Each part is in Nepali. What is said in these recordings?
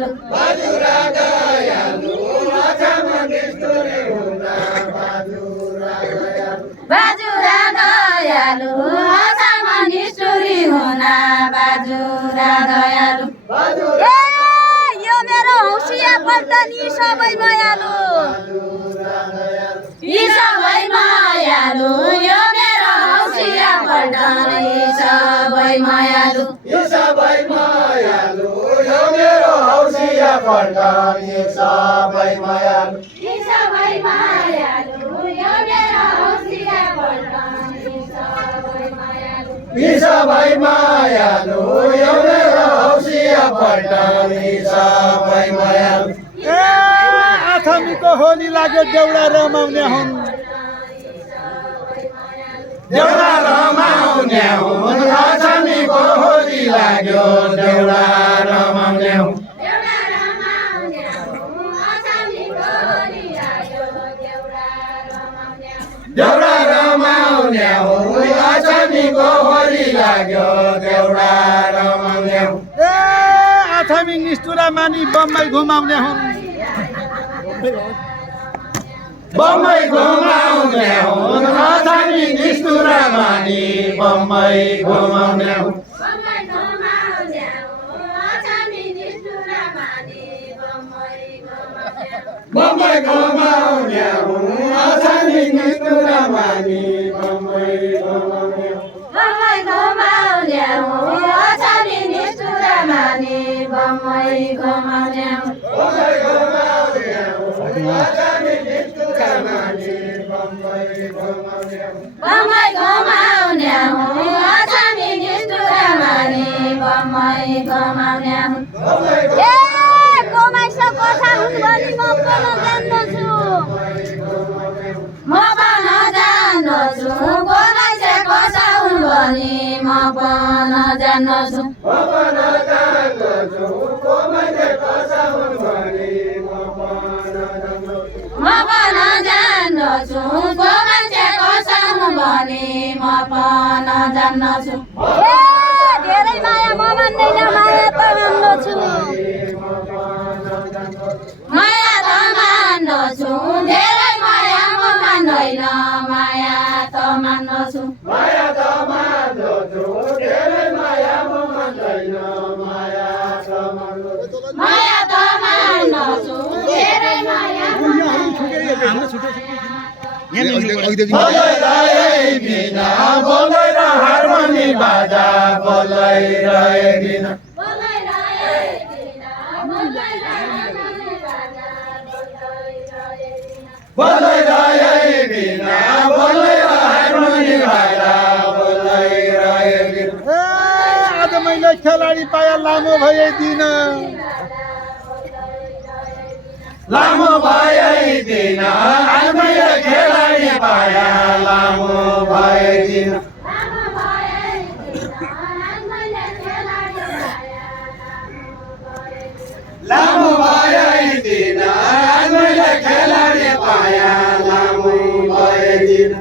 दयालु बाजुरा दयालु अछाम निष्ठुरी हुँदा बाजुरा दयालु बाजुरा दयालु अछाम निष्ठुरी हुँदा बाजुरा दयालु बाजुरा यो मेरो हौसिया पल्टनी सबै मायालु यी सबै मायालु यो मेरो हौसिया पल्टनी सबै मायालु यी सबै मायालु यो मेरो हौसिया पल्टनी सबै मायालु यी सबै मायालु यो मेरो हौसिया पल्टनी सबै मायालु यी सबै मायालु यो मेरो हौसिया पल्टनी सबै मायालु आथमीको होली लाग्यो देउडा रमाउने हुन् देउडा रमाउने हुन् आछामीको होली लाग्यो देउडा रमाउने हुन् देउडा रमाउने हुँ आछामीको होली लाग्यो देउडा रमाउने हुँ देउडा रमाउने हुन् आछामीको होली लाग्यो देउडा रमाउने हुन् आथमी निष्ठुरा मानी बम्बई घुमाउने हुन् बम्बई घुमाउने हुन् आछामी निष्ठुरा मानी बम्बई घुमाउने हुन् बम्बई घुमाउने हुँ आछामी निष्ठुरा मानी बम्बई घुमाउने हुँ बम्बई घुमाउने हुन् आछामी निष्ठुरा मानी बम्बई घुमाउने हुन् बम्बई घुमाउने हुँ आछामी निष्ठुरा मानी बम्बई घुमाउने हुँ बम्बई घुमाउने हुन् आछामी निष्ठुरा मानी बम्बई घुमाउने हुन् बम्बई घुमाउने हुँ आछामी निष्ठुरा मानी बम्बई घुमाउने हुँ बम्बई ए कोमाइसा कथा हुन् भनी म पनि जान्दछु म पनि जान्दछु कोमाइसा कथा हुन् भनी म पनि जान्दछु भवन जान्दछु कोमैले कसा हुन् भनी म पनि जान्दछु म पनि जान्दछु कोमाइसा कथा हुन् भनी म पनि जान्दछु ए धेरै माया म मान्दैन माया त मान्दछु माया त मान्दछु धेरै माया म मान्दैन माया त मान्दछु माया त मान्दछु धेरै माया म मान्दैन माया त मान्दछु माया त मान्दछु धेरै माया बोलाइरहे बिना बोलाइ र हार्मोनी बाजा बोलाइरहे बिना बोलाइरहे बिना बोलाइ र हार्मोनी बाजा बोलाइरहे बिना आज मैले खेलाडी पाया लामो भए दिन लामो भएदिन आज मैले खेलाडी पाया लामो भएदिन लामो भएदिन आज मैले खेलाडी पाया लामो भएदिन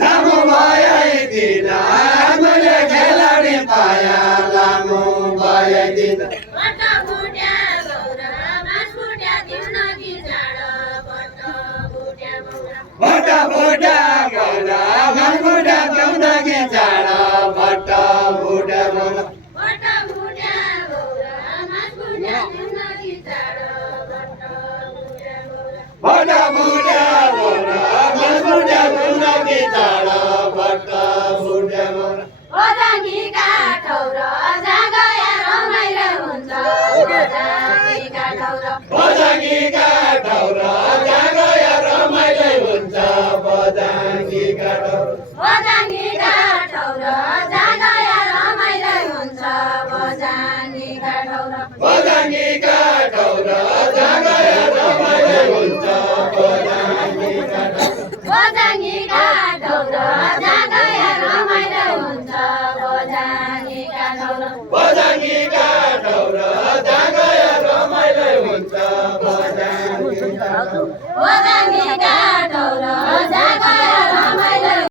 लामो भएदिन आज मैले खेलाडी पाया लामो भएदिन भट्टा भुटा गौरा भटभुटा पिउँदकी चाँडो भट्टा भुटा गौरा भट्टा भुटा गौरा भटभुटा पिउँदकी चाँडो भट्टा भुटा गौरा ओजाङ्गी काठौर जागया रमाइलो हुन्छ ओजाङ्गी काठौर बजाङ्गी काठौर जागया रमाइलो हुन्छ बजाङ्गी काठौर ओजाङ्गी काठौर जागया रमाइलो हुन्छ ओजाङ्गी काठौर बजाङ्गी काठौर जागया रमाइलो हुन्छ बजाङ्गी काठौर ओजाङ्गी काठौर जागया रमाइलो हुन्छ ओजाङ्गी काठौर बजाङ्गी काठौर जागया रमाइलो हुन्छ बजाङ्गी काठौर ओजाङ्गी